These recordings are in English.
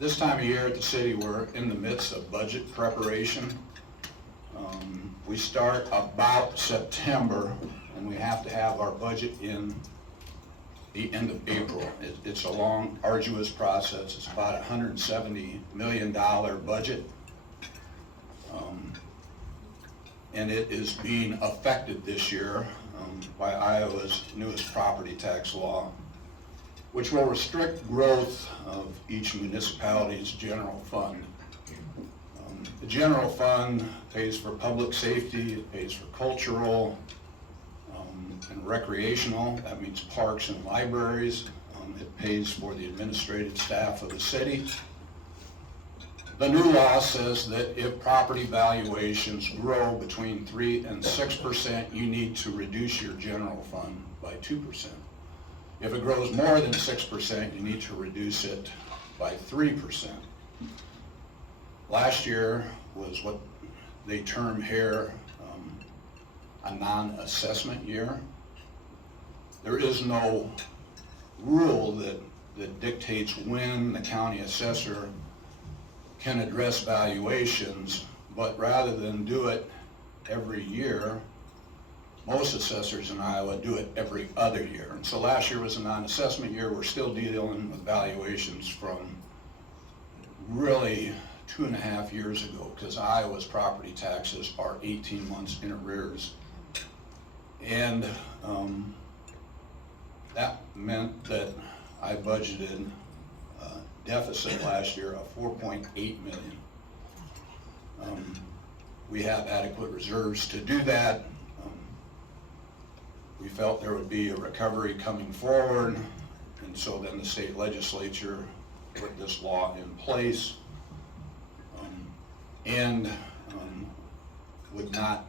This time of year at the city, we're in the midst of budget preparation. We start about September, and we have to have our budget in the end of April. It's a long, arduous process. It's about a $170 million budget. And it is being affected this year by Iowa's newest property tax law, which will restrict growth of each municipality's general fund. The general fund pays for public safety, it pays for cultural and recreational, that means parks and libraries. It pays for the administrative staff of the city. The new law says that if property valuations grow between 3 and 6%, you need to reduce your general fund by 2%. If it grows more than 6%, you need to reduce it by 3%. Last year was what they term here a non-assessment year. There is no rule that dictates when the county assessor can address valuations, but rather than do it every year, most assessors in Iowa do it every other year. And so last year was a non-assessment year. We're still dealing with valuations from really 2.5 years ago, because Iowa's property taxes are 18 months in arrears. And that meant that I budgeted deficit last year of $4.8 million. We have adequate reserves to do that. We felt there would be a recovery coming forward, and so then the state legislature put this law in place and would not,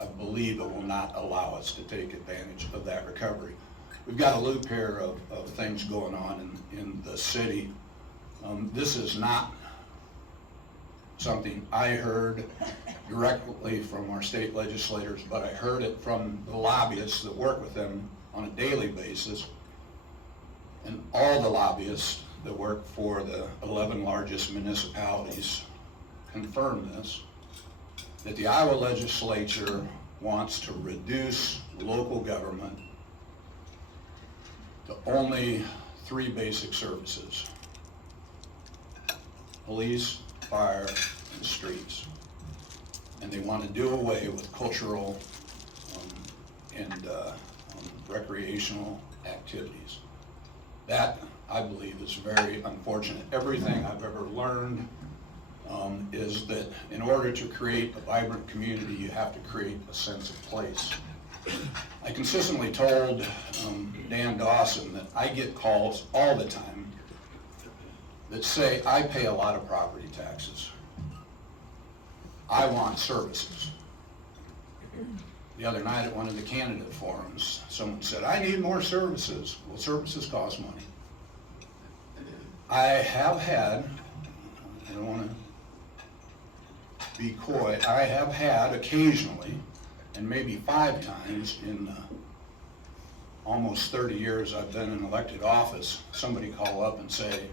I believe it will not allow us to take advantage of that recovery. We've got a loop here of things going on in the city. This is not something I heard directly from our state legislators, but I heard it from the lobbyists that work with them on a daily basis. And all the lobbyists that work for the 11 largest municipalities confirm this, that the Iowa legislature wants to reduce local government to only 3 basic services: police, fire, and streets. And they want to do away with cultural and recreational activities. That, I believe, is very unfortunate. Everything I've ever learned is that in order to create a vibrant community, you have to create a sense of place. I consistently told Dan Dawson that I get calls all the time that say, I pay a lot of property taxes. I want services. The other night at one of the candidate forums, someone said, I need more services. Well, services cost money. I have had, I don't want to be coy, I have had occasionally, and maybe 5 times in the almost 30 years I've been in elected office, somebody call up and say,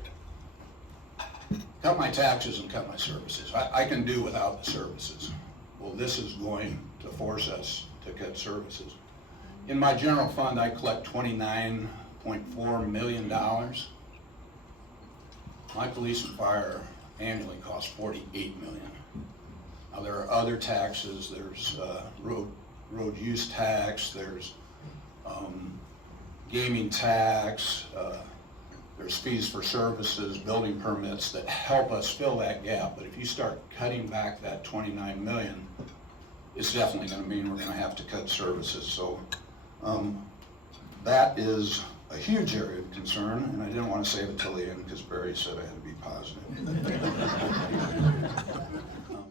cut my taxes and cut my services. I can do without the services. Well, this is going to force us to cut services. In my general fund, I collect $29.4 million. My police and fire annually cost $48 million. Now, there are other taxes. There's road use tax, there's gaming tax, there's fees for services, building permits that help us fill that gap. But if you start cutting back that $29 million, it's definitely going to mean we're going to have to cut services. So that is a huge area of concern, and I didn't want to save it till the end because Barry said I had to be positive.